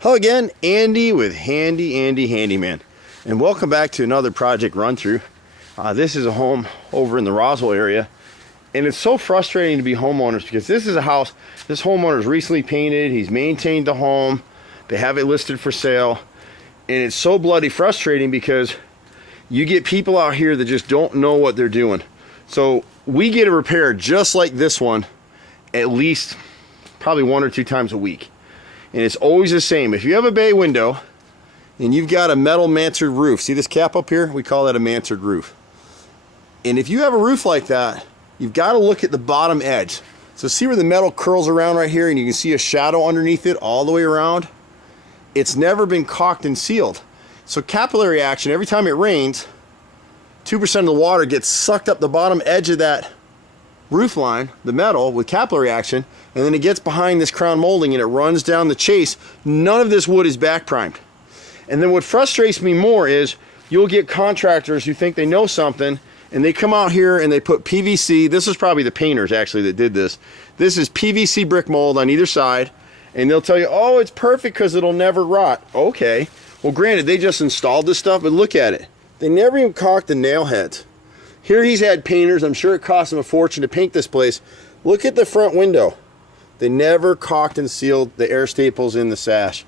Hello again, Andy with Handy Andy Handyman, and welcome back to another project run through. This is a home over in the Roswell area, and it's so frustrating to be homeowners because this is a house this homeowner has recently painted. He's maintained the home, they have it listed for sale, and it's so bloody frustrating because you get people out here that just don't know what they're doing. So we get a repair just like this one at least probably 1 or 2 times a week. And it's always the same. If you have a bay window and you've got a metal mansard roof, see this cap up here? We call that a mansard roof. And if you have a roof like that, you've got to look at the bottom edge. So see where the metal curls around right here and you can see a shadow underneath it all the way around? It's never been caulked and sealed. So capillary action, every time it rains, 2% of the water gets sucked up the bottom edge of that roof line, the metal, with capillary action, and then it gets behind this crown molding and it runs down the chase. None of this wood is back primed. And then what frustrates me more is you'll get contractors who think they know something and they come out here and they put PVC. This is probably the painters actually that did this. This is PVC brick mold on either side, and they'll tell you, oh, it's perfect because it'll never rot. Okay, well granted, they just installed this stuff, but look at it. They never even caulked the nail heads. Here he's had painters, I'm sure it cost him a fortune to paint this place. Look at the front window. They never caulked and sealed the air staples in the sash.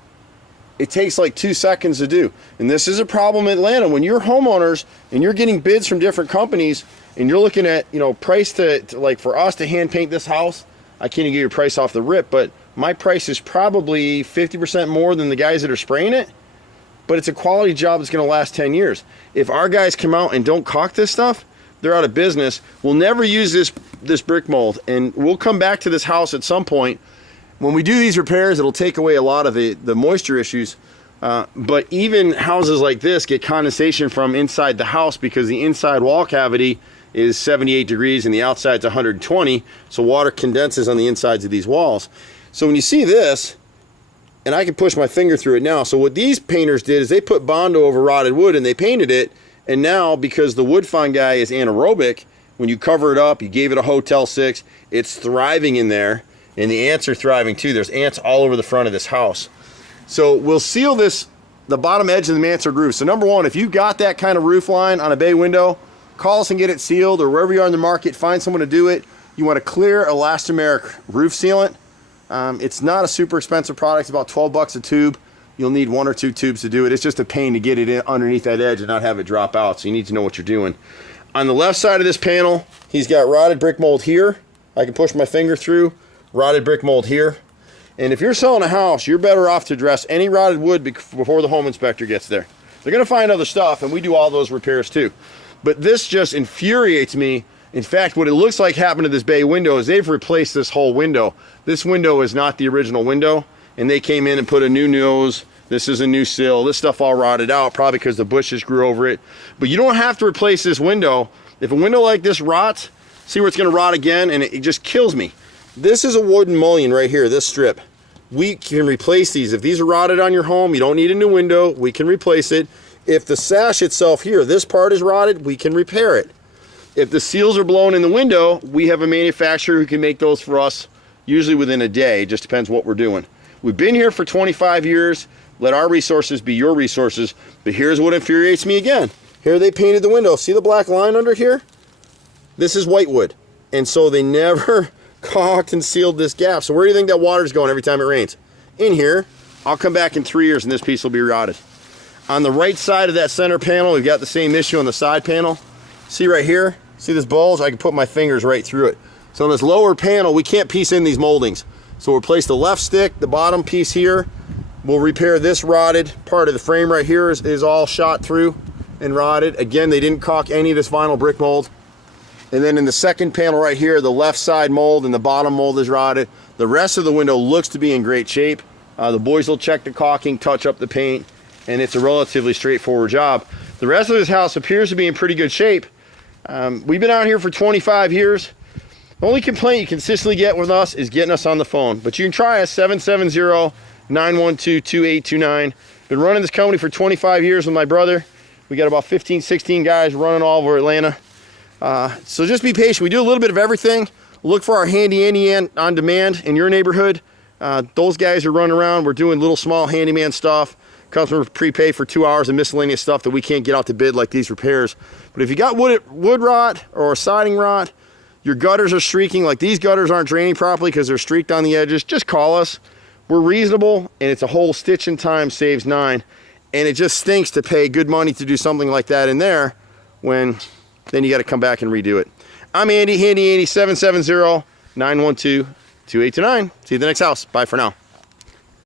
It takes like 2 seconds to do. And this is a problem in Atlanta. When you're homeowners and you're getting bids from different companies and you're looking at, price to like for us to hand paint this house, I can't even give you a price off the rip, but my price is probably 50% more than the guys that are spraying it. But it's a quality job that's gonna last 10 years. If our guys come out and don't caulk this stuff, they're out of business. We'll never use this brick mold, and we'll come back to this house at some point. When we do these repairs, it'll take away a lot of the moisture issues, but even houses like this get condensation from inside the house because the inside wall cavity is 78 degrees and the outside's 120, so water condenses on the insides of these walls. So when you see this, and I can push my finger through it now, so what these painters did is they put Bondo over rotted wood and they painted it. And now, because the wood fungi is anaerobic, when you cover it up, you gave it a Hotel 6, it's thriving in there, and the ants are thriving too. There's ants all over the front of this house. So we'll seal the bottom edge of the mansard roof. So number one, if you've got that kind of roof line on a bay window, call us and get it sealed, or wherever you are in the market, find someone to do it. You want a clear elastomeric roof sealant. It's not a super expensive product, it's about 12 bucks a tube. You'll need 1 or 2 tubes to do it. It's just a pain to get it in underneath that edge and not have it drop out, so you need to know what you're doing. On the left side of this panel, he's got rotted brick mold here. I can push my finger through, rotted brick mold here. And if you're selling a house, you're better off to address any rotted wood before the home inspector gets there. They're gonna find other stuff, and we do all those repairs too. But this just infuriates me. In fact, what it looks like happened to this bay window is they've replaced this whole window. This window is not the original window, and they came in and put a new nose. This is a new sill. This stuff all rotted out, probably because the bushes grew over it. But you don't have to replace this window. If a window like this rots, see where it's gonna rot again, and it just kills me. This is a wooden mullion right here, this strip. We can replace these. If these are rotted on your home, you don't need a new window, we can replace it. If the sash itself here, this part is rotted, we can repair it. If the seals are blown in the window, we have a manufacturer who can make those for us, usually within a day. It just depends what we're doing. We've been here for 25 years. Let our resources be your resources. But here's what infuriates me again. Here they painted the window. See the black line under here? This is whitewood. And so they never caulked and sealed this gap. So where do you think that water's going every time it rains? In here. I'll come back in 3 years and this piece will be rotted. On the right side of that center panel, we've got the same issue on the side panel. See right here? See this bulge? I can put my fingers right through it. So on this lower panel, we can't piece in these moldings. So we'll replace the left stick, the bottom piece here. We'll repair this rotted part of the frame right here is all shot through and rotted. Again, they didn't caulk any of this vinyl brick mold. And then in the second panel right here, the left side mold and the bottom mold is rotted. The rest of the window looks to be in great shape. The boys will check the caulking, touch up the paint, and it's a relatively straightforward job. The rest of this house appears to be in pretty good shape. We've been out here for 25 years. The only complaint you consistently get with us is getting us on the phone. But you can try us, 770-912-2829. Been running this company for 25 years with my brother. We got about 15, 16 guys running all over Atlanta. So just be patient. We do a little bit of everything. Look for our Handy Andy on demand in your neighborhood. Those guys are running around. We're doing little small handyman stuff. Customers prepay for 2 hours of miscellaneous stuff that we can't get out to bid, like these repairs. But if you got wood rot or siding rot, your gutters are streaking, like these gutters aren't draining properly because they're streaked on the edges, just call us. We're reasonable, and it's a whole stitch in time saves 9. And it just stinks to pay good money to do something like that in there when then you got to come back and redo it. I'm Andy, Handy Andy, 770-912-2829. See you at the next house. Bye for now.